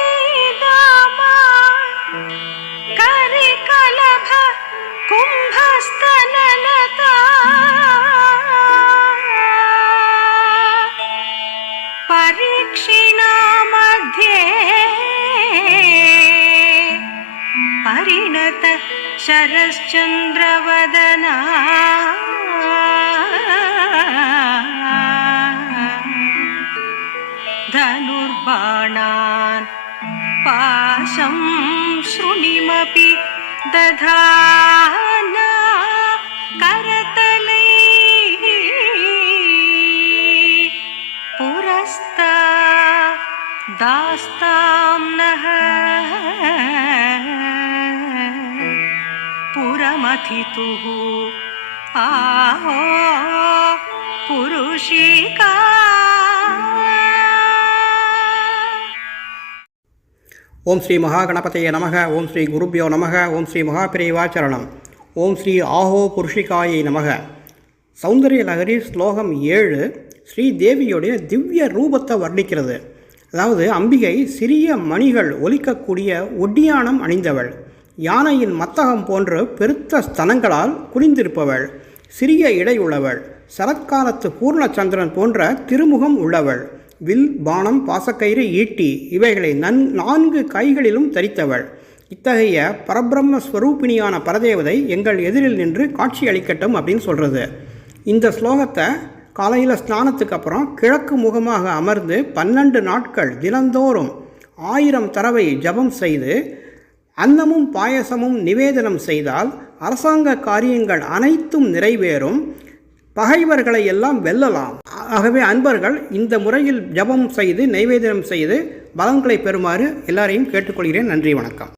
श्रीदामा करिकलभ कुम्भस्तनलता परीक्षिणा मध्ये परिणत शरश्चन्द्रवदना धनुर्बाणान् पाशं शृणिमपि दधाना करतलैः पुरस्तादास्तां नः पुरमथितुः आहो पुरुषिका. ஓம் ஸ்ரீ மகாகணபதைய நமக. ஓம் ஸ்ரீ குருப்யோ நமக. ஓம் ஸ்ரீ மகாபிரிவாச்சரணம். ஓம் ஸ்ரீ ஆஹோ புருஷிகாயை நமக. சௌந்தரிய லகரி ஸ்லோகம் 7 ஸ்ரீதேவியுடைய திவ்ய ரூபத்தை வர்ணிக்கிறது. அதாவது அம்பிகை சிறிய மணிகள் ஒலிக்கக்கூடிய ஒட்டியானம் அணிந்தவள், யானையின் மத்தகம் போன்ற பெருத்த ஸ்தனங்களால் குனிந்திருப்பவள், சிறிய இடை உள்ளவள், சரத்காலத்து பூர்ணச்சந்திரன் போன்ற திருமுகம் உள்ளவள், வில் பானம் பாசக்கயிறு ஈட்டி இவைகளை 4 கைகளிலும் தரித்தவள். இத்தகைய பரபிரம்மஸ்வரூபிணியான பரதேவதை எங்கள் எதிரில் நின்று காட்சி அளிக்கட்டும் அப்படின்னு சொல்கிறது. இந்த ஸ்லோகத்தை காலையில் ஸ்நானத்துக்கு அப்புறம் கிழக்கு முகமாக அமர்ந்து 12 நாட்கள் தினந்தோறும் 1000 தடவை ஜபம் செய்து அன்னமும் பாயசமும் நிவேதனம் செய்தால் அரசாங்க காரியங்கள் அனைத்தும் நிறைவேறும், பகைவர்களை எல்லாம் வெல்லலாம். ஆகவே அன்பர்கள் இந்த முறையில் ஜபம் செய்து நைவேத்தியம் செய்து பலன்களை பெறுமாறு எல்லாரையும் கேட்டுக்கொள்கிறேன். நன்றி, வணக்கம்.